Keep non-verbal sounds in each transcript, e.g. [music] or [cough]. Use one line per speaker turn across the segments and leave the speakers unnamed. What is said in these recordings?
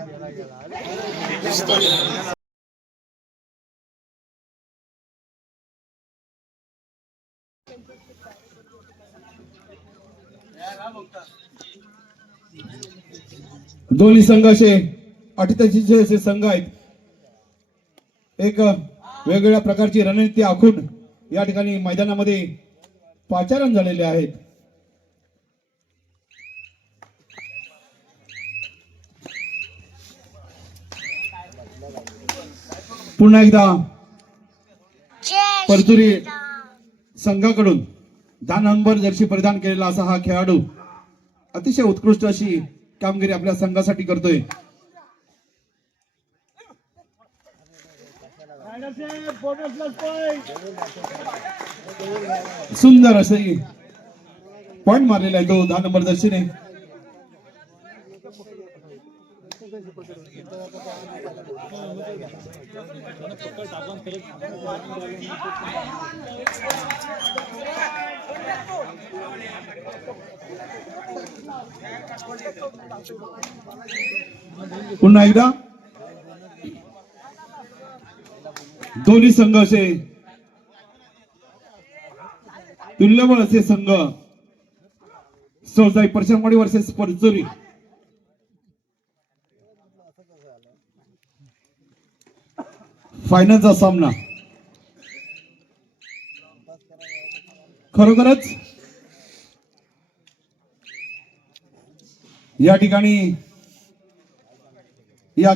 गेला गेला दोन्ही संघ असे अटीतटीचे असे संघ आहेत एक वेगवेगळ्या प्रकारची रणनीती आखून या ठिकाणी मैदानामध्ये पाचारण झालेले आहेत. पुन्हा एकदा परतुरी संघाकडून दहा नंबर जर्सी परिधान केलेला असा हा खेळाडू अतिशय उत्कृष्ट अशी कामगिरी आपल्या संघासाठी करतोय. सुंदर असे पॉइंट मारलेला आहे तो दहा नंबर दर्शने. पुन्हा एकदा. दोन्ही संघ असे. तुल्यबळ असे संघ. सौजाई परशनवाडी वर्सेस परचुरी फायनलचा सामना. खरोखरच? या ठिकाणी या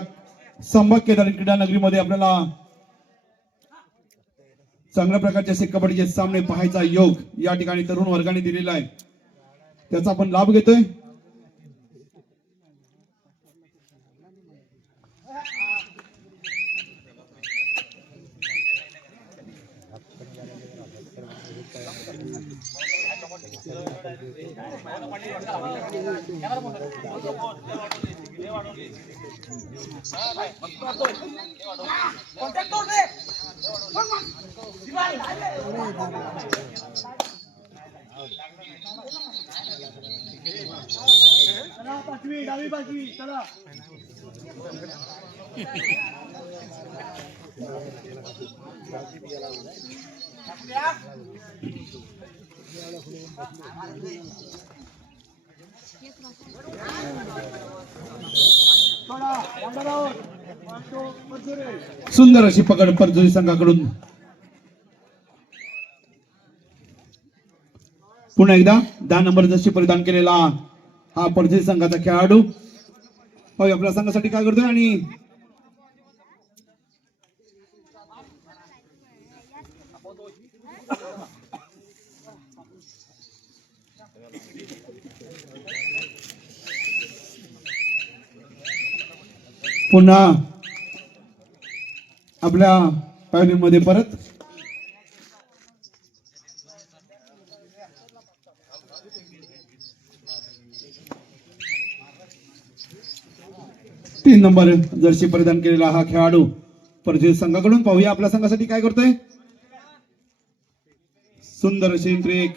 संभाग केदारी क्रीडा नगरीमध्ये आपल्याला चांगल्या प्रकारचे असे कबड्डीचे सामने पाहायचा योग या ठिकाणी तरुण वर्गाने दिलेला आहे. त्याचा आपण लाभ घेतोय.
चला पाचवी डावी पाचवी चला
सुंदर अशी पकड परजुरी संघाकडून. पुन्हा एकदा दहा नंबर जशी परिधान केलेला हा परजुरी संघाचा खेळाडू. आपल्या संघासाठी काय करतोय आणि पुन्हा आपल्या पॅव्हलियन परत. तीन नंबर जर्सी परिधान केलेला हा खेळाडू परजीत संघाकडून पाहूया. आपल्या संघासाठी काय करतोय? सुंदर अशी एक.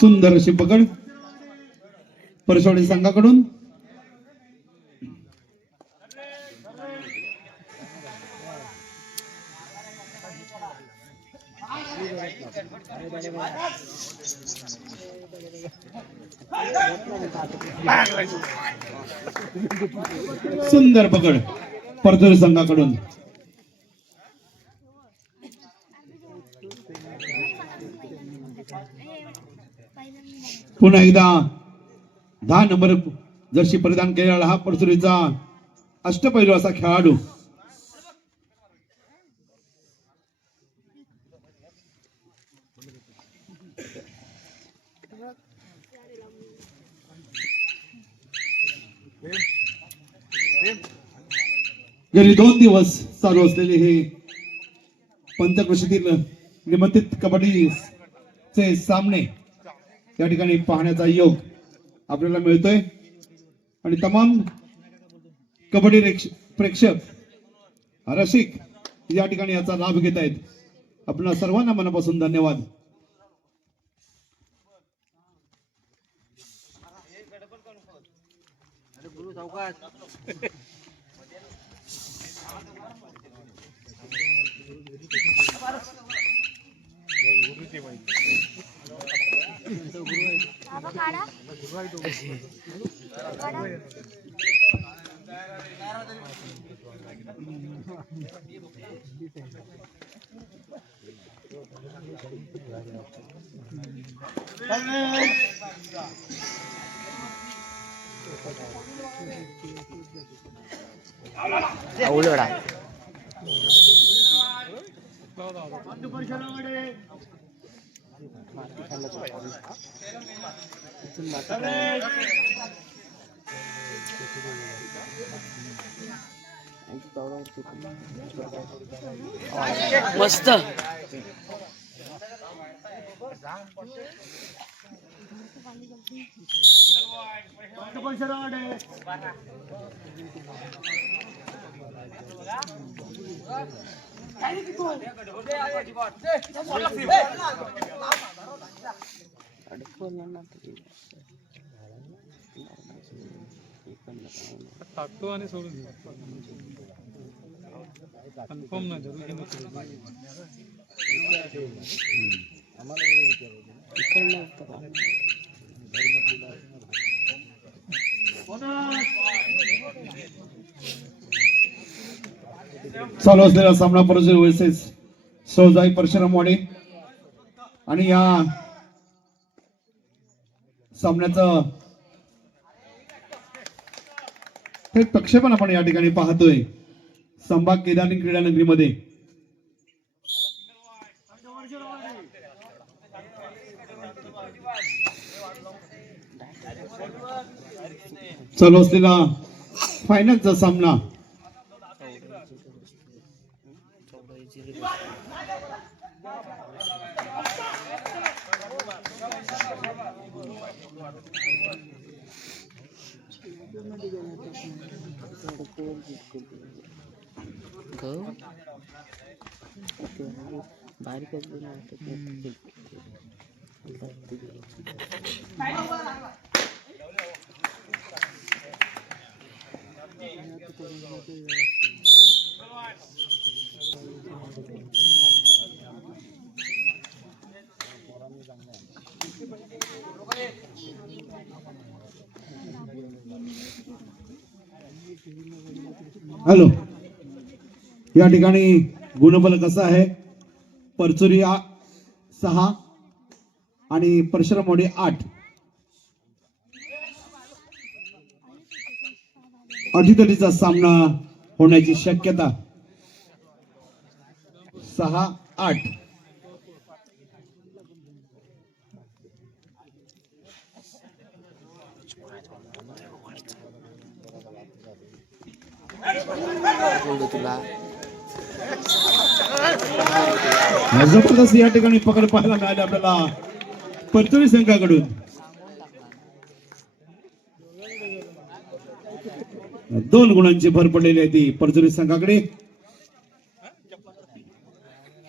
सुंदर अशी पकड. परशवाडी संघाकडून. सुंदर पकड. परतुरी संघाकडून. पुन्हा एकदा दहा नंबर जर्सी परिधान केलेला हा परसुरीचा अष्टपैलू असा खेळाडू. गेली दोन दिवस चालू असलेले हे पंचकृषीतील निमंत्रित कबड्डी चे सामने या ठिकाणी पाहण्याचा योग आपल्याला मिळतोय. आणि तमाम कबड्डी प्रेक्षक रसिक या ठिकाणी याचा लाभ घेत आहेत. आपल्या सर्वांना मनापासून धन्यवाद. [laughs]
అవులోడా
मस्त.
बंधू परिषदाकडे
टाकतो आणि सोडून कन्फर्म नाही जरूर की
चालू असलेला सामना परत वर्सेस सौजाई परशुराम वाडे आणि या सामन्याचं थेट प्रक्षेपण आपण या ठिकाणी पाहतोय. संभाग केदारनी क्रीडा नगरीमध्ये. चालू असलेला फायनलचा सामना.
go.
বাইরে কাজ हॅलो. या ठिकाणी गुणबल कसं आहे? परचुरी सहा आणि परशुरामवाडी आठ. अटीतटीचा सामना होण्याची शक्यता. सहा आठ.
तुला
जबरदस्त या ठिकाणी पकड पाहायला मिळाली आपल्याला. पंचवीस संघाकडून दोन गुणांची भर पडलेली आहे ती. पंचवीस संघाकडे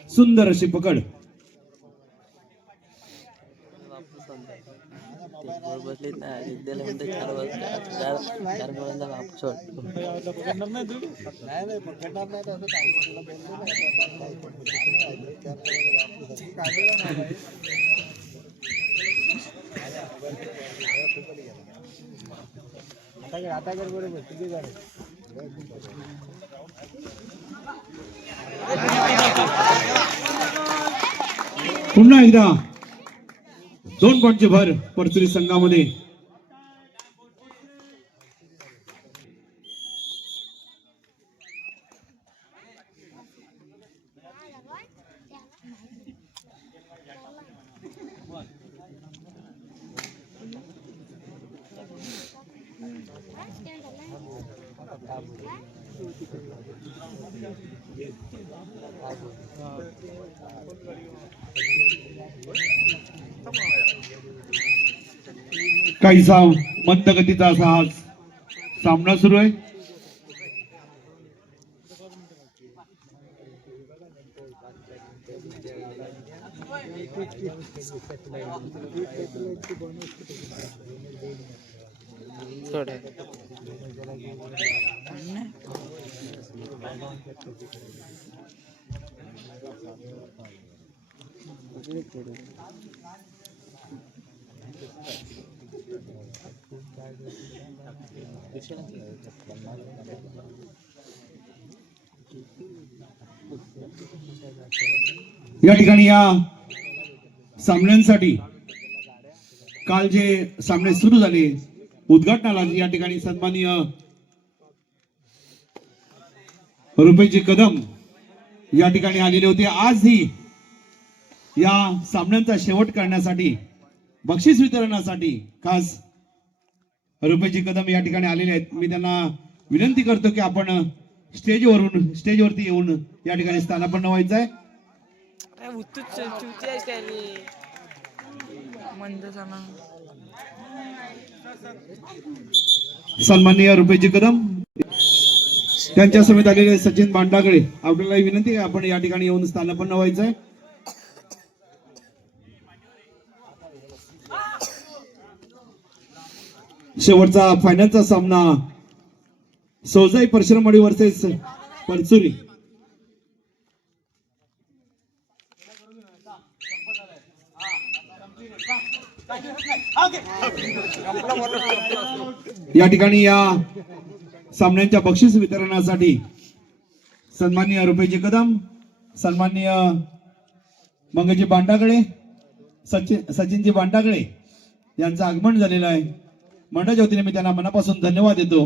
सुंदर अशी पकड.
बसलीत ना विद्याला म्हणते चार वाजता चार चार मुलांचा बाप सोड
काही नाही
पुन्हा एकदा. दोन पॉईंटची भर परचुरी संघामध्ये. काहीसा मंद गतीचा असा हा सामना सुरू आहे.
थोडे
या ठिकाणी या सामन्यांसाठी काल जे सामने सुरू झाले उद्घाटनाला या ठिकाणी सन्माननीय रुपेशजी कदम या ठिकाणी आलेले होते. आजही या सामन्यांचा शेवट करण्यासाठी बक्षीस वितरणासाठी खास रुपेशजी कदम या ठिकाणी आलेले आहेत. मी त्यांना विनंती करतो की आपण स्टेजवरून स्टेजवरती येऊन या ठिकाणी स्थानापन्न व्हायचं आहे
मंद सांगा
सन्माननीय रुपेशजी कदम त्यांच्या समेत आलेले सचिन बांडागळे आपल्याला विनंती आहे आपण या ठिकाणी येऊन स्थानापन्न व्हायचं आहे शेवटचा फायनलचा सामना सौजाई परशुरामवाडी वर्सेस परचुरी. या ठिकाणी या सामन्यांच्या बक्षीस वितरणासाठी सन्माननीय रुपेशजी कदम सन्माननीय मंगजी बांडागळे सचिन सचिनजी बांडागळे यांचं आगमन झालेलं आहे. मंडळाच्या वतीने मी त्यांना मनापासून धन्यवाद देतो.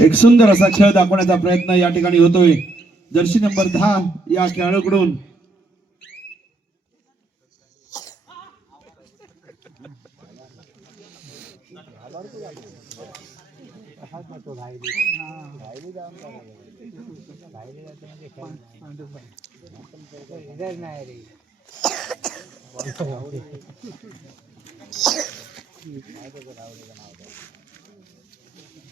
एक सुंदर असा खेळ दाखवण्याचा प्रयत्न या ठिकाणी होतोय. जर्सी नंबर दहा या खेळाडूकडून. [laughs]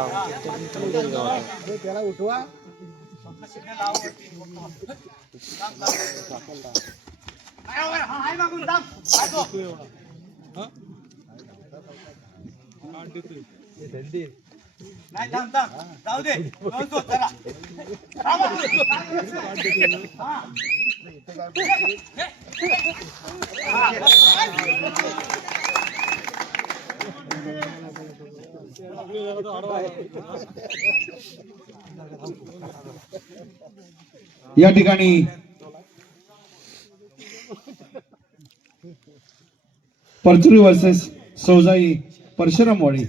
झाला गावात
हा? काढ देतोय नाही थांब थांब जाऊ दे दोन दोन जरा
या ठिकाणी परचुरी वर्सेस सौजाई परशुरामवाडी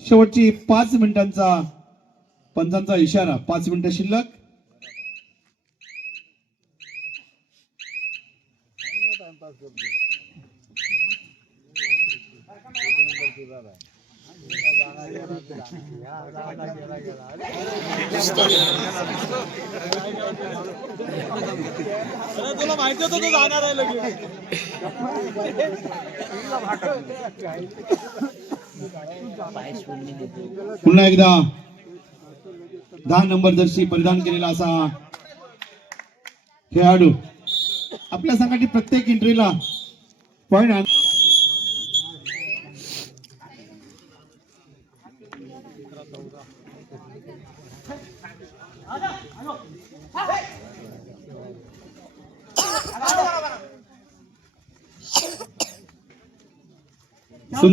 शेवटची पाच मिनिटांचा पंचांचा इशारा पाच मिनिटं शिल्लक.
तुला माहिती होतं तो जाणार आहे लगेच
पुन्हा एकदा दहा नंबर जर्सी परिधान केलेला असा खेळाडू. आपल्या संघाची प्रत्येक एंट्रीला पॉईंट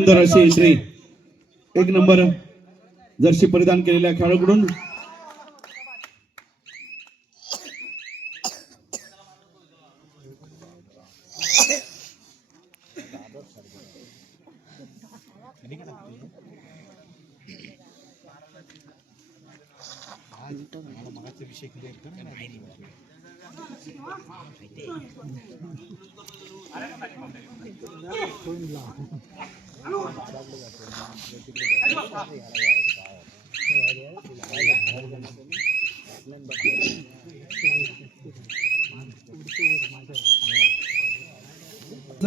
सुंदर अशी एंट्री एक नंबर. जर्सी परिधान केलेल्या खेळाडूकडून. चं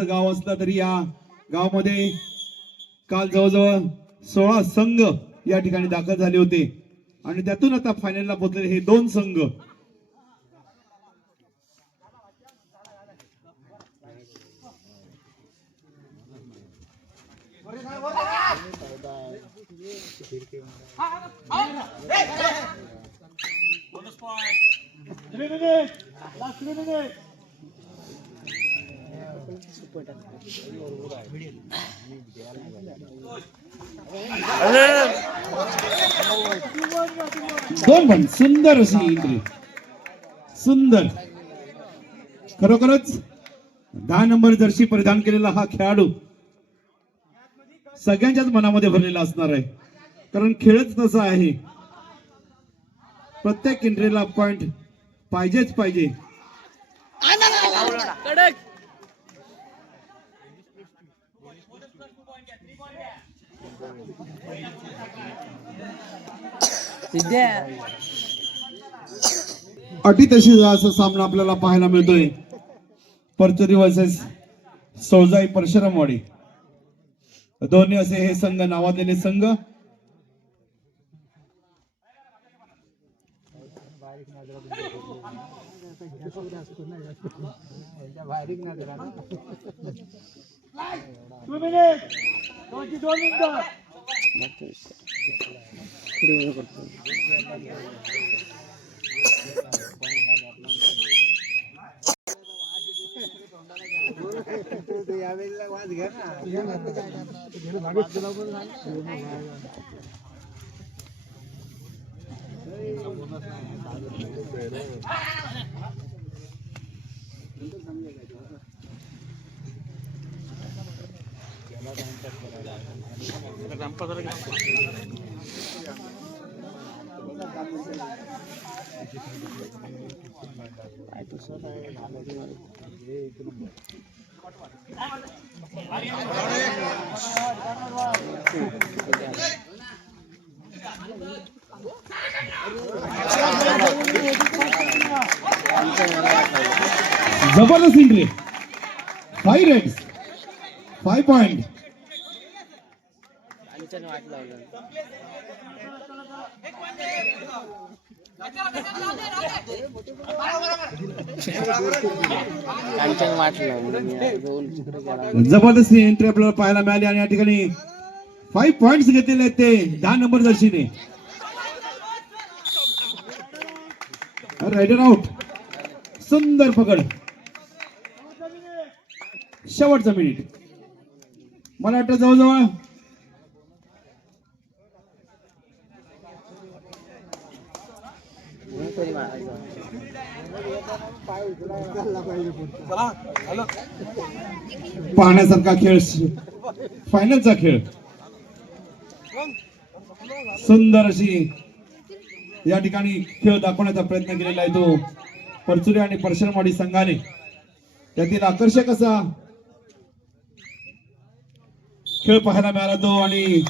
गाव असलं तरी या गावामध्ये काल जवळजवळ सोळा संघ या ठिकाणी दाखल झाले होते. आणि त्यातून आता फायनलला पोहोचलेले हे दोन संघ दोन पण सुंदर अशी एंट्री सुंदर. खरोखरच दहा नंबर जर्सी परिधान केलेला हा खेळाडू सगळ्यांच्याच मनामध्ये भरलेला असणार आहे. कारण खेळच तसा आहे. प्रत्येक एंट्रीला पॉइंट पाहिजेच पाहिजे. अटी तशी असा सामना आपल्याला पाहायला मिळतोय. परचुरी वर्सेस सौजाई परशुरामवाडी दोन्ही असे हे संघ नावाजलेले संघ.
Two minutes.
Twenty-two minutes.
아이 जबरदस्त entry five raids five point
जबरदस्त एंट्री आपल्याला पाहायला मिळाली आणि या ठिकाणी फाईव्ह पॉइंट घेतलेले आहेत ते. दहा नंबर जर्सीने. रायडर आउट सुंदर पकड शेवटचा मिनिट मला वाटतं जवळजवळ पाहण्यासारखा खेळ फायनलचा खेळ. सुंदर अशी या ठिकाणी खेळ दाखवण्याचा प्रयत्न केलेला आहे तो. परचुरे आणि परशुरामवाडी संघाने. त्यातील आकर्षक असा खेळ पाहायला मिळाला तो आणि